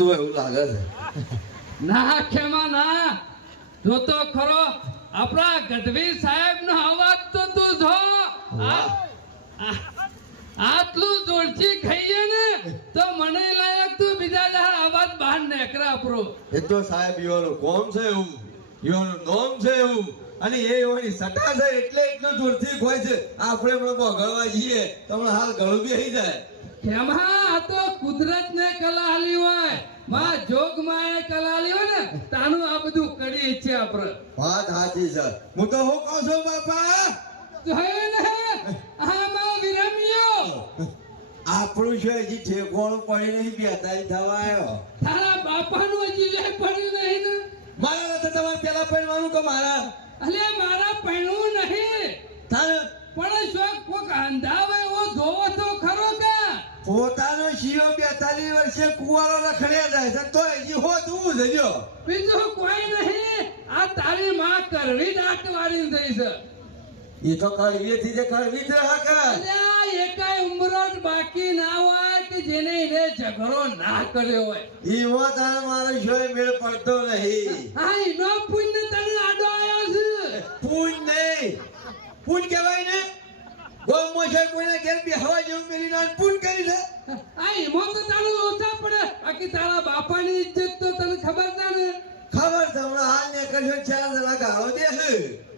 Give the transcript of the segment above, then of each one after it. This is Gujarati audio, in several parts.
તું એવું લાગે છે ના ખેમા ના જો તો ખરો આપણા ગઢવી સાહેબ નો અવાજ તો તું જો આટલું જોરથી ખાઈએ ને તો મને લાયક તું બીજા જરા અવાજ બહાર નીકળે આપણો એ તો સાહેબ યોનું કોમ છે એવું યોનું નોમ છે એવું અને એ એવાની સટા છે એટલે એટલું જોરથી ખોય છે આપણે હમણાં બગડવા જઈએ તો હમણાં હાલ ગળું બી આવી જાય ખેમા આ તો કુદરત ને કલા હાલી હોય માં જોગ માં એ કલા હાલી હોય ને તાનું આ બધું કરી છે આપણે વાત સાચી છે હું તો હું કહું છું બાપા જોયે ને આમાં વિરમ્યો આપણું છે હજી ઠેકોણું પડી નહીં બેતાળી થવા આવ્યો તારા બાપાનું હજી લે પડ્યું નહીં ને મારા તો તમારે પેલા પહેરવાનું કે મારા અલે મારા પૈણું નહીં તારે પણ શોખ કોક અંધાવે એવો જોવો તો ખરો કે પોતાનો શિયો 42 વર્ષે કુવારો રખડ્યા જાય છે તો હજી હો તું જજો બીજું કોઈ નહીં આ તારી માં કરવી દાટવાળી થઈ છે એ તો કડવી થી જે કડવી જ હકે અલ્યા એકાય ઉમરો જ બાકી ના હોય કે જેને એને ઝઘડો ના કર્યો હોય ઈવો તારે મારો શોય મેળ પડતો નહીં હા એનો પુણ્ય તને આડો આવ્યો છે પૂન નહીં પૂન કહેવાય ને ગોમો છે કોઈને ઘેર બેહવા જેવું મેલી ના પૂન કરી દે આ એમાં તો તારું ઓછા પડે બાકી તારા બાપાની ઇજ્જત તો તને ખબર છે ને ખબર છે હમણાં હાલ ને કરશો 4 જણા ગાળો દે છે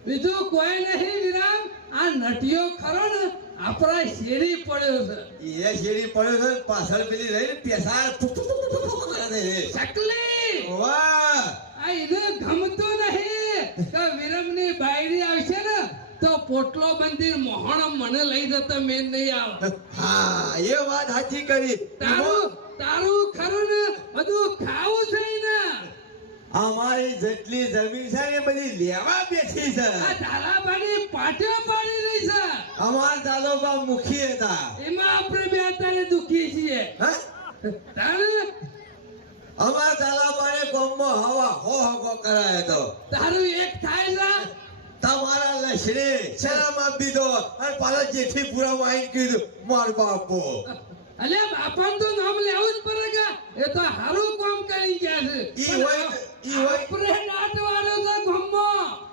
બીજું કોઈ નહીં વિરામ આ નટિયો ખરો ને આપણા શેરી પડ્યો છે એ શેરી પડ્યો છે પાછળ પેલી રહી પેસા કરે શકલી વાહ આ એને ગમતું નહીં કે વિરમની બાયડી આવશે ને તો પોટલો બંધી મોહણમ મને લઈ જતો મેં નહીં આવે હા એ વાત સાચી કરી તારું ખરું ને બધું ખાવું છે ને અમારી જેટલી જમીન છે એ બધી લેવા બેઠી છે આ ધારાબાની પાટે પાડી રહી છે અમાર દાદોબા મુખી હતા એમાં આપણે બે તારે દુખી છીએ હા તારે અમાર દાદાબાને ગામમાં હવા હો હો કરાયો તો તારું એક થાય છે તમારા લસણે શરમ આપી દો અને પાછા જેઠી પૂરા વાઈ કીધું માર બાપો અલે બાપાનું તો નામ લેવું જ પડે કે એ તો હારું કામ કરી ગયા છે ઈ હોય આપણે નાટવાળો છે ગમો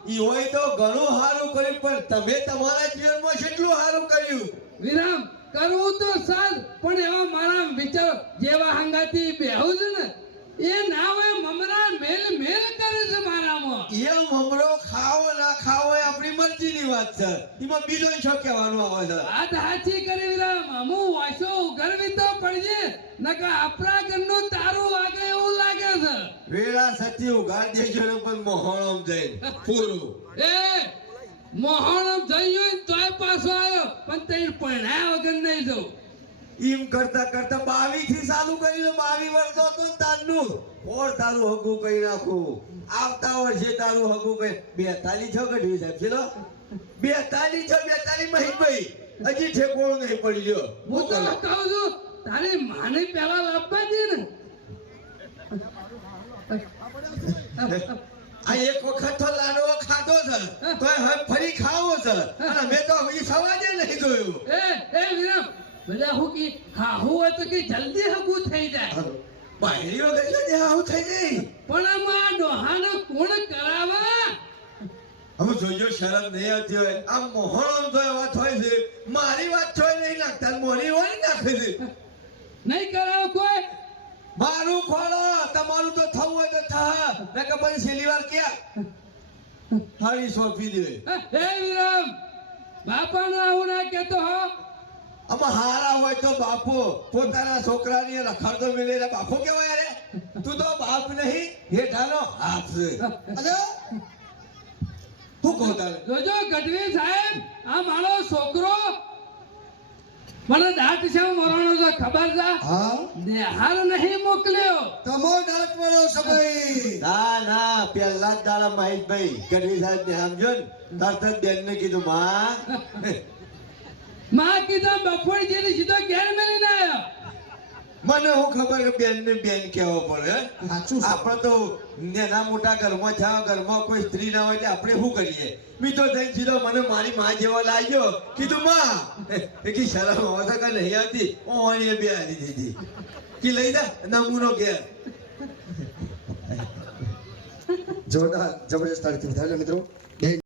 ઈ હોય તો ઘણું સારું કર્યું પણ તમે તમારા જીવનમાં કેટલું સારું કર્યું વિરામ કરવું તો સાલ પણ એવા મારા વિચાર જેવા હંગાતી બેહું છે ને એ ના હોય મમરા મેલ મેલ કરે છે મારામાં એ મમરો ખાવો ના ખાવો એ આપણી મરજીની વાત છે એમાં બીજો શું કહેવાનું આવે છે વાત સાચી કરી વિરામ અમુ વાસો ગરવી તો પડજે નકા આપણા ઘરનું તારું વાગે એવું લાગે છે વેળા સતી ઉગાડ દેજો ને પણ મોહણમ જઈને પૂરું એ મોહણમ જઈયો ને તોય પાછો આવ્યો પણ તે પરણાયા વગર નહીં જવું એમ કરતા કરતા 22 થી ચાલુ કર્યું 22 વર્ષ હતો ને તારનું ઓર તારું હગું કરી નાખું આવતા વર્ષે તારું હગું કરી 42 છો ગઢવી સાહેબ ચલો 42 છો 42 મહિનભાઈ હજી ઠેકોણું નહીં પડી લ્યો હું તો કહું છું તારી માને પેલા લાવવા દે ને આ એક વખત તો લાડવો ખાધો છે તો હવે ફરી ખાવો છે અને મેં તો હજી સવાજે નહીં જોયું એ વિરામ બધા હું કે ખાવું હોય તો કે જલ્દી હગું થઈ જાય બાયરી વગર ને આવું થઈ જાય પણ આમાં ડોહાને કોણ કરાવા હવે જોજો શરમ નહીં આવતી હોય આ મોહણમ તો વાત હોય છે મારી વાત છોય નહીં નાખતા મોરી હોય નાખે છે નહીં કરાવ કોઈ મારું ખોળો તમારું તો થવું હોય તો થા નકર પછી છેલ્લી વાર ક્યાં હારી સોંપી દે એ વિરામ બાપાનો આવું ના કેતો હો આમાં હારા હોય તો બાપો પોતાના છોકરાની રખડતો મિલે બાપો કેવાય રે તું તો બાપ નહીં હેઠાનો હાથ છે અરે તું કહો તારે જોજો ગઢવી સાહેબ આ મારો છોકરો મને દાંત છે મરણો છે ખબર છે હા નિહાર નહીં મોકલ્યો તમો દાંત મળો સમય ના ના પેલા જ દાડા મહેશભાઈ ગઢવી સાહેબ ને સમજો ને તરત જ બેન ને કીધું માં કીધું બપોર જેની સીધો ઘેર મેલીને આવ્યો મને હું ખબર કે બેન ને બેન કેવો પડે આપણે તો નાના મોટા ઘરમાં થયા ઘરમાં કોઈ સ્ત્રી ના હોય એટલે આપણે શું કરીએ મી તો જઈને સીધો મને મારી માં જેવો લાગ્યો કીધું માં એ કી શરમ આવે કે નહીં આવતી ઓની બે આવી દીધી કે લઈ જા નમૂનો ઘેર જોરદાર જબરજસ્ત તારીખથી વધારે મિત્રો